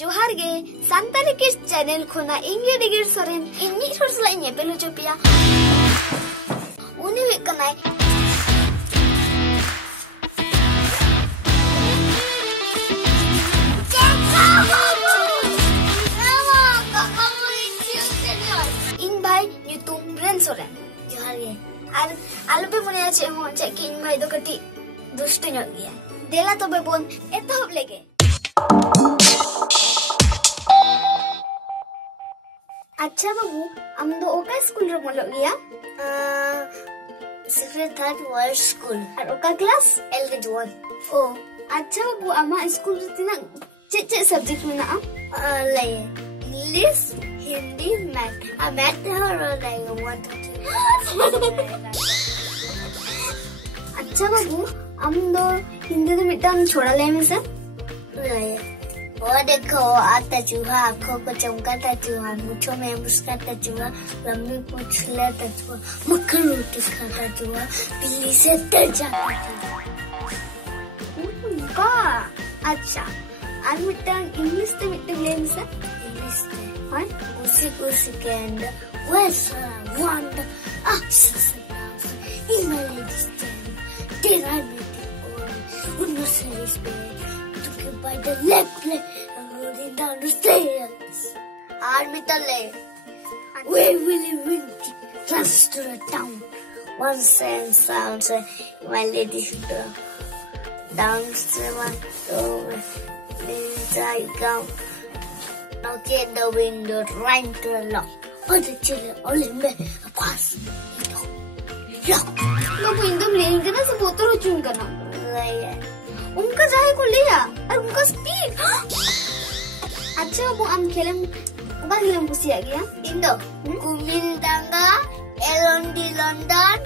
जोहार गे सांताली किस चैनल खोना इंगे डिगिर सोरेन इन्नी हरसला इन्हे पेलो चोपिया उनी वे कनाय इन भाई यूट्यूब रेन सोरेन जोहार गे आलबे मुनिया चे हो चे कि इन भाई दो कटी दुष्ट ᱧᱚᱜ गया देला तो बेबोन एतहब लेगे। अच्छा बाबू हम दो ओका स्कूल रे मोलो गया सेक्रेट थर्ड वर्ल्ड स्कूल और ओका क्लास LK1 ओ अच्छा बाबू आमा स्कूल रे तिना चे सब्जेक्ट मेना ले इंग्लिश हिंदी मैथ और वन अच्छा बाबू हम दो हिंदी दो मिटांग छोड़ा ले में से वो देखो आता चूहा आँखों को चमकाता चूहा मूंछों में मुस्कुराता चूहा लंबी पूंछ लेता चूहा मक्खन रोटी खाता चूहा बिल्ली से डर जाता चूहा। अच्छा आज मिटांग इंग्लिश ते मिटांग ले में से इंग्लिश ते हां उसी के अंदर वैसा wonder in my lady's stand there I met the old with no serious bed took it by the left leg and rolling down the stairs army the leg where Willy Winky runs to the town one sound my lady's door downstairs inside gown knock at the window rang to the lock all the children all in bed across बाबू इंदम लेने के ना सब बोतल हो चुन करना उनका जाए को लिया और उनका स्पीड। अच्छा बाबू हम खेलम उनका खेलम खुशी आ गया इंदो कुमिंदांगा एलोंडी लंदन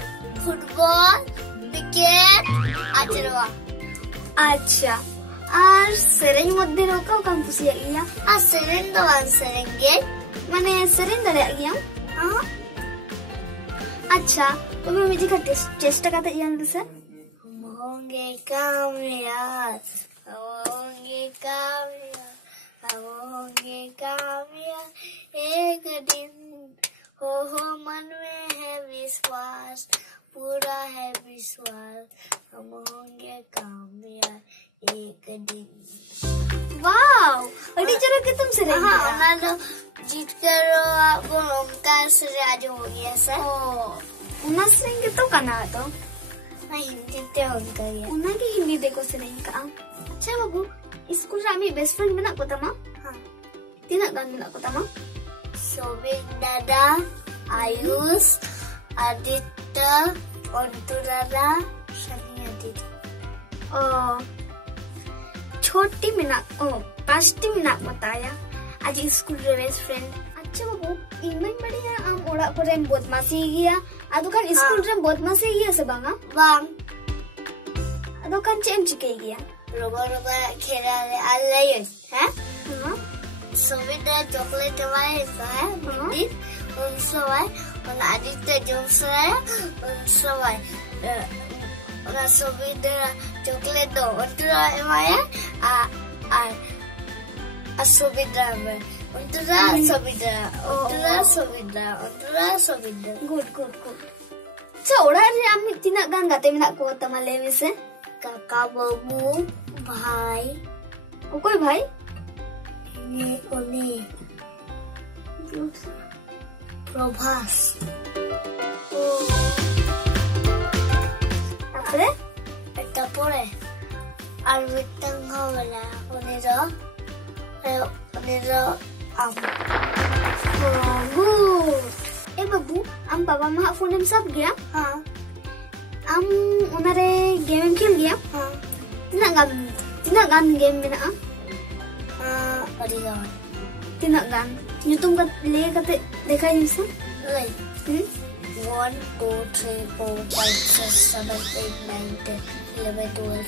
फुटबॉल क्रिकेट आचरवा अच्छा और सेरेन मध्य रोका काम खुशी आ गया सेरेन दो सेरेंगे माने सेरेन दरे आ गया हाँ अच्छा तो मैं मुझे का चेष्टा करते जान दे सर होंगे कामयाब एक दिन हो मन में है विश्वास पूरा है विश्वास हम होंगे कामयाब एक दिन। वाव अड़ी जरा के तुम से हाँ हमारा जीत कर आपको ओमकार से आज हो गया सर उना सेरेंगे तो कना तो मैं हिंदी ते होंगे ये उना की हिंदी देखो सेरेंगे का अच्छा बाबू स्कूल रे आमी बेस्ट फ्रेंड मेना को तमा हां तीना गान मेना को तमा सोबिन दादा आयुष आदित्य अंतुरारा सनिया दीदी ओ छोटी मेना ओ पांचटी मेना बताया आज स्कूल रे बेस्ट फ्रेंड। अच्छा बाबू इनमें बढ़िया आम ओड़ा करे बदमाशी गया आदो kan स्कूल रे बदमाशी गया से बांगा बांग आदो kan चेम चिके गया रोबो खेला ले आले हैं हां सोबिन चॉकलेट वाले है दीदी उन सवाई उन आदित्य जो सवाई उन सवाई उन सोबिन चॉकलेट दो अंतरा एमाया Sobida Untara Sobida Good so ora re ami tina gan gate mena ko tama le me se kakak babu bhai okoi bhai ini oni Prabhas tapore ar mitang hawala good बाबू हम पापा माँ phone हम सब गया हाँ हम उन्हारे game खेल गया हाँ tina gan game में ना परिगान tina gan YouTube का ले करते देखा है इससे ले 1 2 3 4 5 6 7 8 9 10 11 12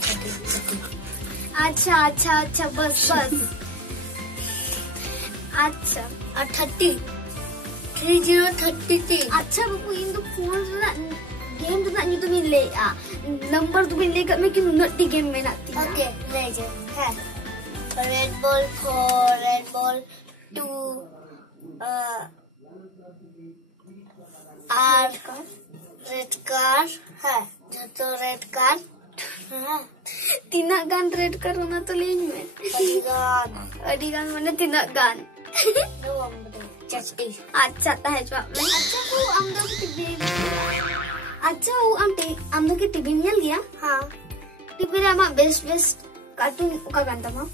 13 अच्छा बस अच्छा 30 अच्छा बाबू इन तो फोन गेम तो ना तो मिल ले नंबर तो मिल ले मैं कि नट्टी गेम में ना ओके ले जा है red ball 4 all to red car है जो red car Tina gan red car na to lane में adigan mana tina gan Chasti अच्छा ता है जवाब में अच्छा वो आमदो की टीवी अच्छा वो आमदो की टीवी में लिया हाँ टीवी रे आमा बेस्ट कार्टून का गान तमा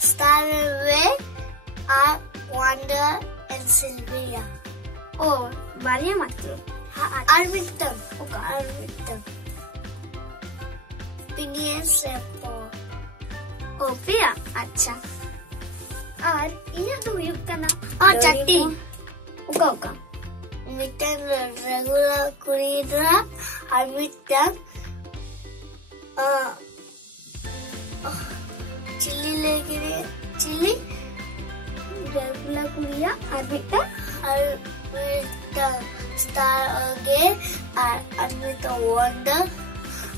Star Way are Wonder and Sylvia ओ बारिया मात्र Arvitam Phineas Rappo ओ पिया अच्छा और इन्हें तो युक्त करना और चट्टी उका Mitten regular Kurida Arvitam chili regular kuliah Arvitam Star again Arvitam Wonder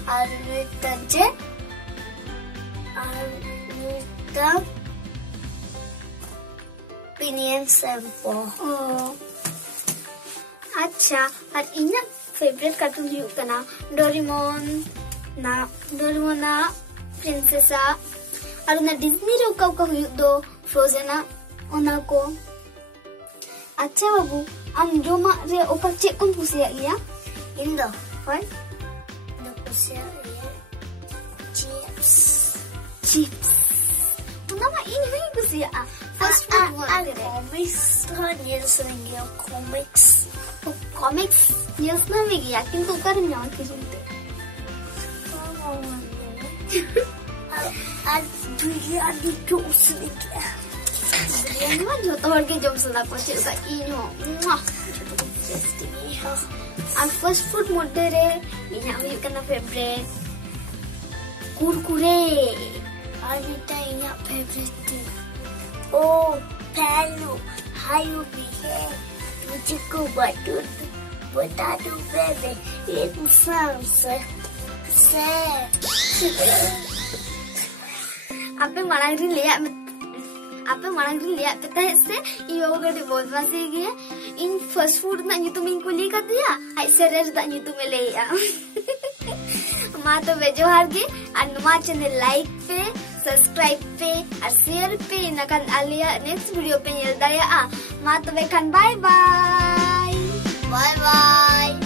Arvitam Jet Arvitam Phineas Rappo अच्छा और इन्हें फेवरेट कार्टून युक्त करना डोरेमोन ना प्रिंसेसा और ना डिज्नी रे उका युक्त दो फ्रोजेना ओना को अच्छा बाबू am joma re oka cek kon kusiak ya Indo What? Indo kusiak ya Chips Nama ini hai kusiak First food one comics Yes lagi comics Comics Yes na megi yakin tu karim nyawa kirinte Biryani jokes lagi Biryani mah jodoh harga jom sudah kau cek ka inyo Our first food modde re inya huyuk kana favorite kurkure Anita inya favorite Oh Palu how you behave मुझको बता दो बेबे इंसान से आपे मांगरी लिया पता है से यो गडी बहुत वासी गए इन फास्ट फूड ना ᱧᱩᱛᱩᱢ ᱤᱧ ᱠᱩᱞᱤ ᱠᱟᱫᱮᱭᱟ ᱟᱡ ᱥᱮᱨᱮᱧ ᱨᱮᱫᱟ ᱧᱩᱛᱩᱢᱮ ᱞᱟᱹᱭᱟ मा तो बेजोहार गे और नुमा चैनल लाइक पे सब्सक्राइब पे और शेयर पे नकन आलिया नेक्स्ट वीडियो पे नेल दाया मा तो बेखान बाय बाय बाय बाय